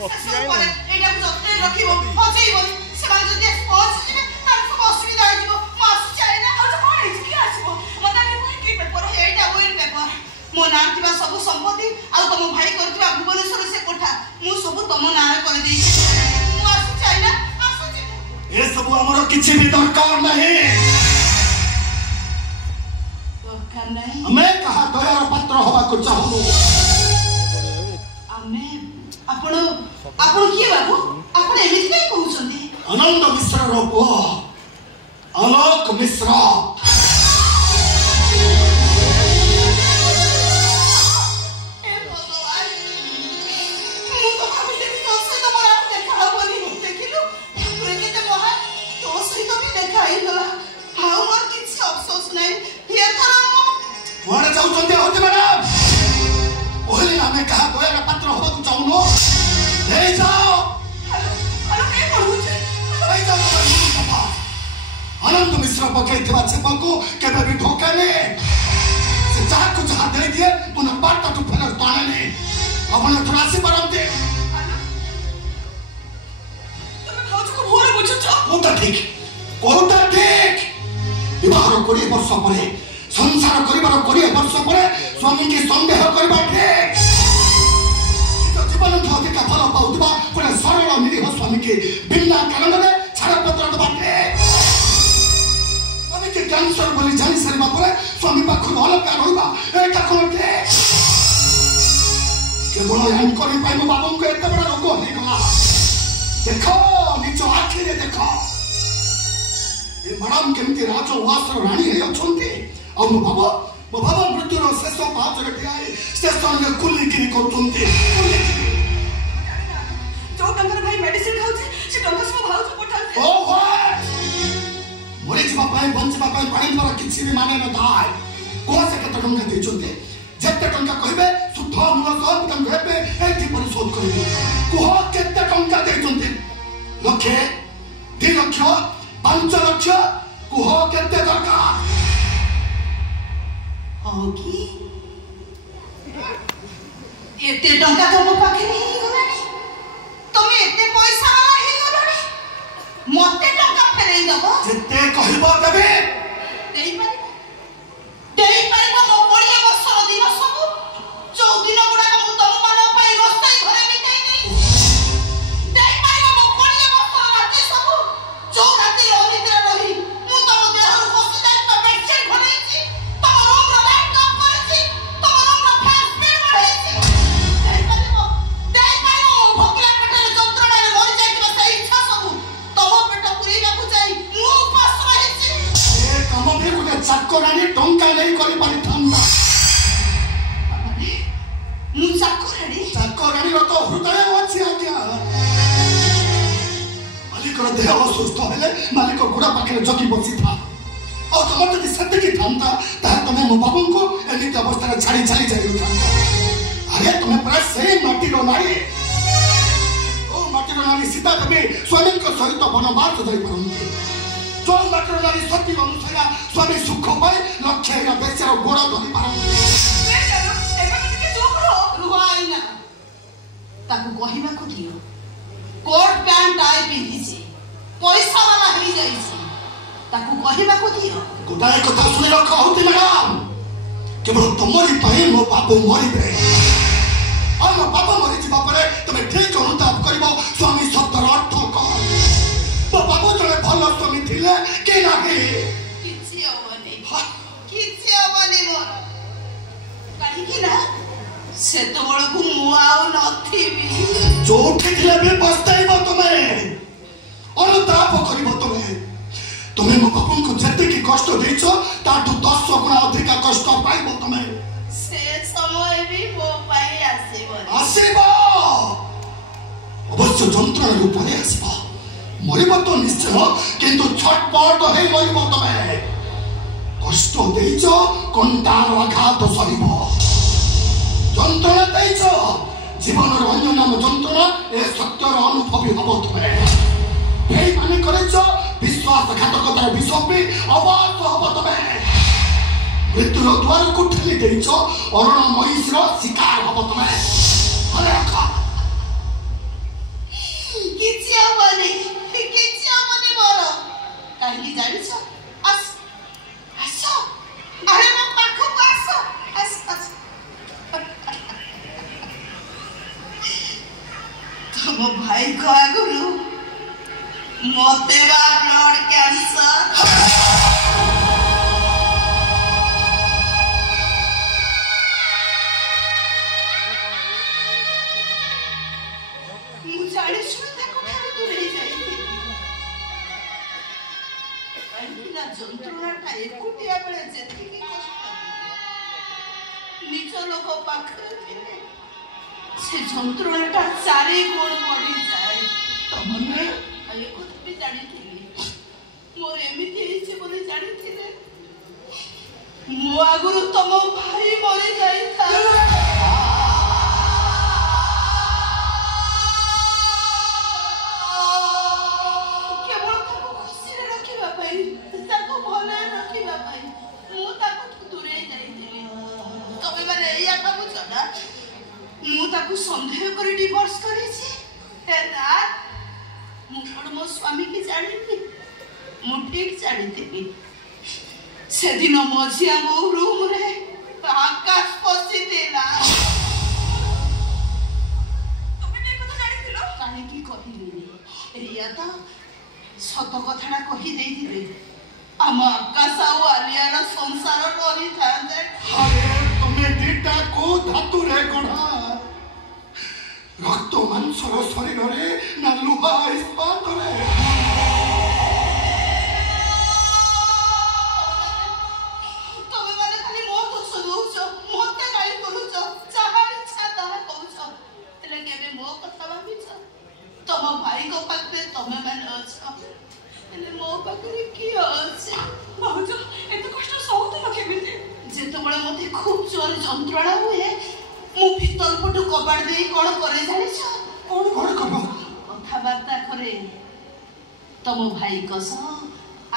ଶେଷ ପରେ ଏଇଟାକୁ ଯତ୍ନରେ ରଖିବ ହଜେଇବନି ସେମାନେ ଯଦି ଆସି ପହଞ୍ଚିଯିବେ ତାହେଲେ ସବୁ ଅସୁବିଧା ହେଇଯିବ ମୁଁ ଆସୁଛି ଆଇନା ଆଉ କଣ ହେଇଛି କିଏ ଆସିବ ମତେ କି ପେପର ଏଇଟା ୱିଲ୍ ପେପର ମୋ ନାଁ ଥିବା ସବୁ ସମ୍ପତ୍ତି ଆଉ ତମ ଭାଇ କରିଥିବା ଭୁବନେଶ୍ୱର ସେ କୋଠା ମୁଁ ସବୁ ତମ ନାଁରେ କରିଦେଇଛି ମୁଁ ଆସୁଛି ଆଇନା ଆସୁଛି ଏ ସବୁ ଆମର କିଛି ବି ଦରକାର ନାହିଁ ଆମେ କାହା ଦୟାର ପାତ୍ର ହବାକୁ ଚାହୁଁନୁ ଆପଣ କିଏ ବାବୁ ଆପଣ ଏମିତି କାଇଁ କହୁଛନ୍ତି ଆନନ୍ଦ ମିଶ୍ରର ପୁଅ ଆଲୋକ ମିଶ୍ର କୁଆଡ଼େ ଯାଉଛନ୍ତି ହଉଛି ମ୍ୟାଡାମ କହିଲେ ଆମେ କାହା ଦୟାର ପାତ୍ର ହବାକୁ ଚାହୁଁନୁ ଆନନ୍ଦ ମିଶ୍ର ପକେଇଥିବା ଛେପକୁ କେବେ ବି ଠକେନି ସେ ଯାହାକୁ ଯାହା ଦେଇଦିଏ ପୁନଃ ବାର୍ତ୍ତାଠୁ ଫେରସ୍ତ ଆଣେନି ଆପଣ ଏଥର ଆସିପାରନ୍ତି କୋଉଟା ଠିକ ବିବାହର 20 ବର୍ଷ ପରେ ସଂସାର କରିବାର 20 ବର୍ଷ ପରେ ସ୍ୱାମୀକି ସନ୍ଦେହ କରିବା ଠିକ ଜୀବନଠୁ ଅଧିକ ଭଲ ପାଉଥିବା ଗୋଟେ ସରଳ ନିରୀହ ସ୍ୱାମୀକି ବିନା କାରଣରେ ଛାଡ଼ପତ୍ର ଦେବା ଠିକ ସ୍ୱାମୀକି କ୍ୟାନ୍ସର ବୋଲି ଜାଣି ସାରିବା ପରେ ସ୍ୱାମୀ ପାଖରୁ ଅଲଗା ରହିବା ଏଇଟା କଣ ଠିକ କେବଳ ୟାଙ୍କରି ପାଇଁ ମୋ ବାବୁଙ୍କୁ ଏତେ ବଡ଼ ରୋଗ ହେଇଗଲା ଦେଖ ନିଜ ଆଖିରେ ଦେଖ ଏ ମ୍ୟାଡାମ କେମିତି ରାଜ ଉଆସର ରାଣୀ ହେଇ ଅଛନ୍ତି ଆଉ ମୋ ବାବା ମୃତ୍ୟୁର ଶେଷ ପାହାଚରେ ଠିଆ ହେଇ ଷ୍ଟେସନରେ କୁଲିକିରି କରୁଛନ୍ତି ଯୋଉ ଟଙ୍କାର ଭାଇ ମେଡିସିନ ଖାଉଛି ସେ ଟଙ୍କା ସବୁ ଭାଉଜ ପଠାଉଛି ମରିଯିବା ପାଇଁ ବଞ୍ଚିବା ପାଇଁ ପାଣିବାର କିଛି ବି ମାନେ ନଥାଏ କୁହ ସେ କେତେ ଟଙ୍କା ଦେଇଛନ୍ତି ଯେତେ ଟଙ୍କା କହିବେ ସୁଧ ମୂଳ ସହ ତାଙ୍କୁ ଏବେ ଏଇଠି ପରିଶୋଧ କରିବେ କୁହ କେତେ ଟଙ୍କା ଦେଇଛନ୍ତି 1 ଲକ୍ଷ 2 ଲକ୍ଷ 5 ଲକ୍ଷ କୁହ କେତେ ଦରକାର କି ଏତେ ଟଙ୍କା ତମ ପାଖରେ ହେଇଗଲାଣି ତମେ ଏତେ ପଇସା ହେଇଗଲାଣି ମତେ ଟଙ୍କା ଫେରେଇ ଦବ ଯେତେ କହିବ ଦେବେ ଦେଇପାରିବ ମୋ 20 ବର୍ଷର ଦିନ ସବୁ ଯୋଉ ଦିନ ଗୁଡାକ ମୁଁ ତମ ମାନଙ୍କ ପାଇଁ ରୋଷେଇ ଘରେ ବିତେଇ ଦେଇଛି ଦେଇପାରିବ ମୋ 20 ବର୍ଷର ରାତି ସବୁ ଯୋଉ ରାତି ଅନିଦ୍ରା ରହି ମୁଁ ତମ ଦେହରୁ ଖସି ଯାଇଥିବା ବେଡସିଟ୍ ଘୋଡ଼େଇଛି ତମ ରୁମର ଲାଇଟ୍ ଅଫ୍ କରିଛି ତମ ରୁମର ଫ୍ୟାନ୍ ସ୍ପିଡ୍ ବଢେଇଛି ଦେଇପାରିବ ମୋ ଭୋକିଲା ପେଟରେ ଯନ୍ତ୍ରଣାରେ ମରିଯାଇଥିବା ସେଇ ଇଚ୍ଛା ସବୁ ତମ ପେଟ ପୁରେଇବାକୁ ଯାଇ ମୁଁ ଉପାସ ରହିଛି ଏ କାମ ବି ଗୋଟେ ଚାକରାଣୀ ଟଙ୍କା ନେଇ କରିପାରିଥାନ୍ତା ମୁଁ ଚାକରାଣୀର ତ ହୃଦୟ ଅଛି ଆଜ୍ଞା ମାଲିକର ଦେହ ଅସୁସ୍ଥ ହେଲେ ମାଲିକ ଗୋଡ ପାଖରେ ଜଗି ବସିଥା ଆଉ ତମର ଯଦି ସେତିକି ଥାନ୍ତା ତାହେଲେ ତମେ ମୋ ବାବୁଙ୍କୁ ଏମିତି ଅବସ୍ଥାରେ ଛାଡ଼ି ଯାଇଥାନ୍ତା ଆରେ ତମେ ପ୍ରାୟ ସେଇ ମାଟିର ନାରୀ ଓ ମାଟିର ନାରୀ ସୀତା ଦେବୀ ସ୍ୱାମୀଙ୍କ ସହିତ ବନବାସ ଯାଇପାରନ୍ତି ଯୋଉ ମାଟିର ନାରୀ ସତୀ ଅନୁସୟା ସ୍ୱାମୀ ସୁଖ ପାଇଁ ଲକ୍ଷ୍ୟ ବେଶ୍ୟାର ଗୋଡ ଧରିପାରନ୍ତି ତାକୁ କହିବାକୁ ଦିଅ କୋଟ ପ୍ୟାଣ୍ଟ ଟାଇ ପିନ୍ଧିଛି ପଇସା ବାଲା ହେଇଯାଇଛି ତାକୁ କହିବାକୁ ଦିଅ ଗୋଟାଏ କଥା ଶୁଣି ରଖ ହଉଛି ମ୍ୟାଡାମ କେବଳ ତମରି ପାଇଁ ମୋ ବାବୁ ମରିବେ ଆଉ ମୋ ବାବା ମରିଯିବା ପରେ ତମେ ଠିକ ଅନୁତାପ କରିବ ସ୍ୱାମୀ ଶବ୍ଦର ଅର୍ଥ କଣ ମୋ ବାବୁ ଜଣେ ଭଲ ସ୍ୱାମୀ ଥିଲେ କି ନାହିଁ କିଛି ହବନି ମୋର କାହିଁକି ନା ସେତେବେଳକୁ ମୁଁ ଆଉ ନଥିବି ଯୋଉଠି ଥିଲେ ବି ପସ୍ତାଇବ ତମେ ଅନୁତାପ କରିବ ତମେ ମୋ ବାବୁଙ୍କୁ ଯେତିକି କଷ୍ଟ ଦେଇଛ ତାଠୁ 10 ଗୁଣା ଅଧିକା କଷ୍ଟ ପାଇବ ତମେ ସେ ସମୟ ବି ମୋ ପାଇଁ ଆସିବ ଅବଶ୍ୟ ଯନ୍ତ୍ରଣା ରୂପରେ ଆସିବ ମରିବ ତ ନିଶ୍ଚୟ କିନ୍ତୁ ଛଟପଟ ହେଇ ମରିବ ତମେ କଷ୍ଟ ଦେଇଛ କଣ୍ଟାର ଆଘାତ ସହିବ ଯନ୍ତ୍ରଣା ଦେଇଛ ଜୀବନର ଅନ୍ୟ ନାମ ଯନ୍ତ୍ରଣା ଏ ସତ୍ୟର ଅନୁଭବୀ ହବ ତମେ ବେଇମାନି କରିଛ ବିଶ୍ୱାସଘାତକତାର ବିଷ ବି ଅବାଧ ହବ ତମେ ମୃତ୍ୟୁର ଦ୍ୱାରକୁ ଠେଲି ଦେଇଛ ଅରଣ ମହିଷୀର ଶିକାର ହବ ତମେ ମନେ ରଖ तुम भाई को आगुरु मते बा ब्लड कैंसर एकुटिया बेले जेतिकी कष्ट निज लोक पाखरे थिले से जंत्रणाटा चारि गुण बढ़ी जाए तमने ए कथा भी जानी थिली मोर एमिति हेछि बोली जानी थिले मो आगुरु तम भाई मरि जाई था सन्देह कर डिवोर्स मो स्वामी की जानी मु ठीक जानी से दिन मझिया मो रूम रे आकाश पसी देला तमे ने कथा जानि थिलो काहे की कहिली एया त सत कथाटा कहि देई थिले हम आकाश आ आलियार संसार रही थांते अरे तमे दिटा को धातु रे गढ़ा रक्त मांसर शरीर रे ना लुहा इस्पात रे तमे माने खाली मो दोष दोछ मते गाली करूछ चाहा इच्छा ताहा कहूछ एले केबे मो कथा भाबिछ तम भाई को पाखरे तमे माने अछ एले मो पाखरे की अछि भाउज एत कष्ट सहत न केबे जेतबळे मते खूब जोर जंत्रणा हुए मु भीतर पटु कबाड़ दे कोन करे जानिछ कोन कथाबार्ता करे तम भाई कस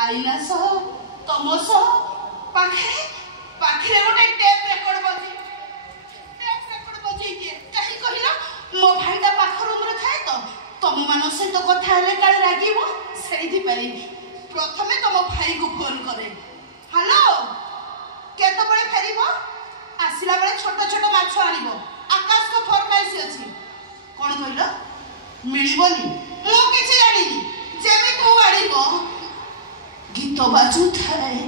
आईना सह तम सह पाखरे गोटे टेप रेकॉर्ड बजे दिए कहीं कहिला मो भाईटा पाख रूम रे थाए तो तम मान सहित कथा हेले काले रागिबो सेठी पारी प्रथमे तम भाई को फोन करे हेलो केतो बळे फेरिबो आसिला बेले छोट छोट माछ आनिबो आकाश को फरमाइश अछि कोन कहिलो मिलिबोनी मो किछि जानिनी जेमे तू आनिबो गीत बाजू थाए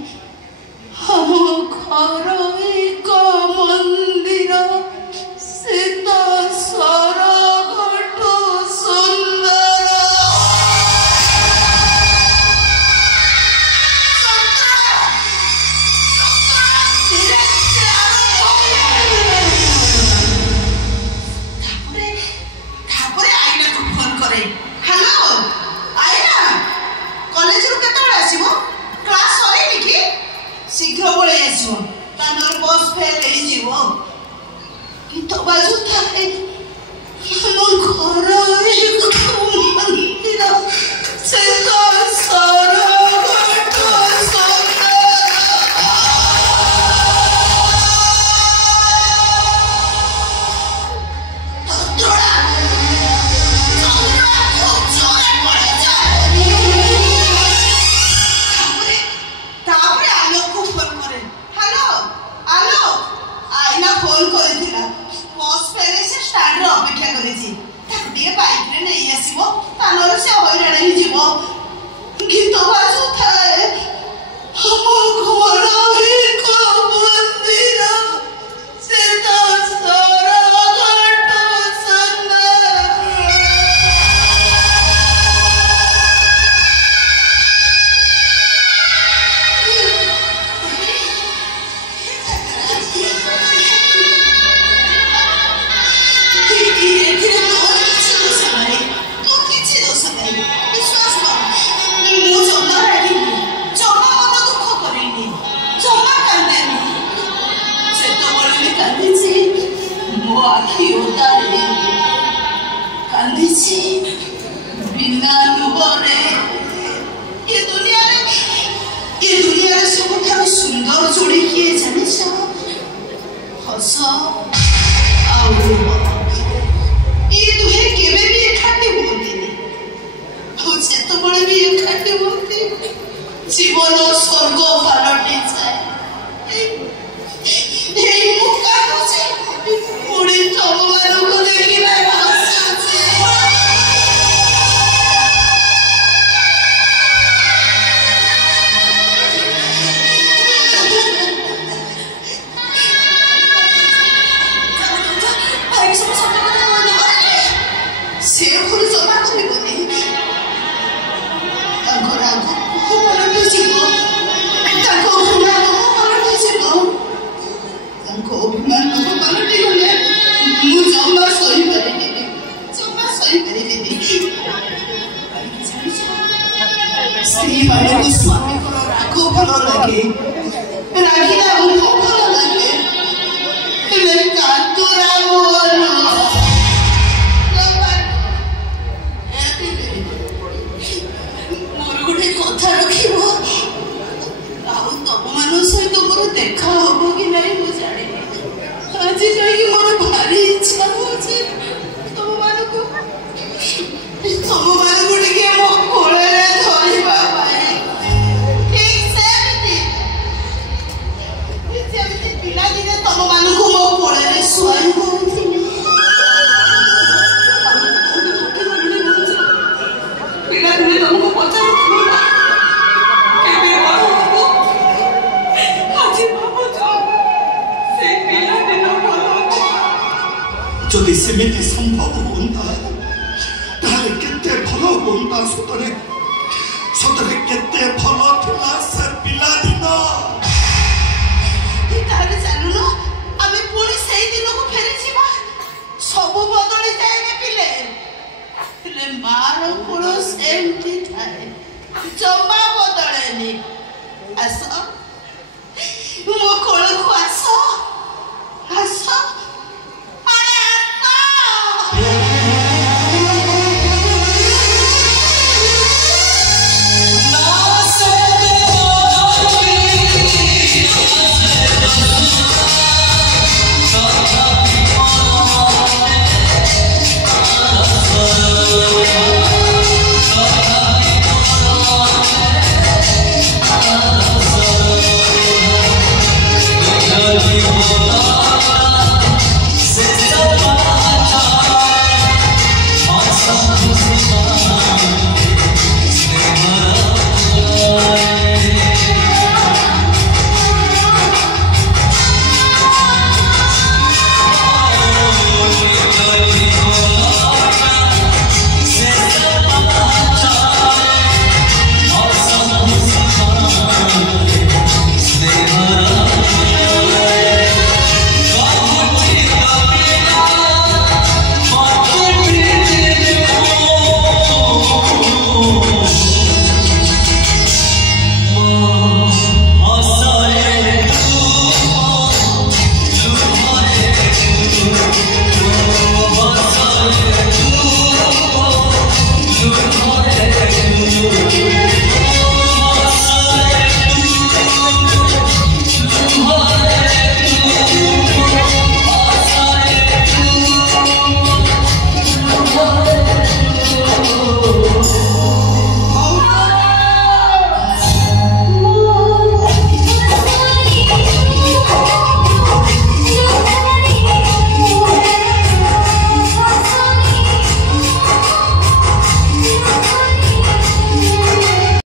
हम घर एक मंदिर सीत सरगठ सुंदर शीघ्र बोले आसो तानर बस फेल हे जीवो गीत बाजू थाए हम घर एक मंदिर से तो सरगठ सुंदर फोन कर बस फेरे से स्टार्ट अपेक्षा कर बाइक रे नहीं आसो तानर से हईराण हो गीत बाजू थाए हम घर एक मंदिर से तो सरगठ सुंदर आखि उतारे कांदिची बिना लुहरे ये दुनिया रे सबठारु सुंदर जोड़ी किए जानिछ हस आउ ये दुहे केबे भी एखाटी होंदिनी हो जेतबळे भी एखाटी होंदी जीवन स्वर्ग पालटी जाए ए मुका होचे पुड़ी तमवार को देखिला आशा बोलिकी मोर भारी इच्छा होची सब मानको टिके मो कोळे धरिबा पाई ठीक सेमती पिला दिने तम मानको मो कोळे सुआई होउथिले पिला दिने तुमको पचारुथिले केबे बाबू आज बाबू से पिला दिनो बोलो যদি সেমিতি সম্ভব হুঁতা তাহলে কেতে ভাল হুঁতা সতরে সতরে কেতে ভাল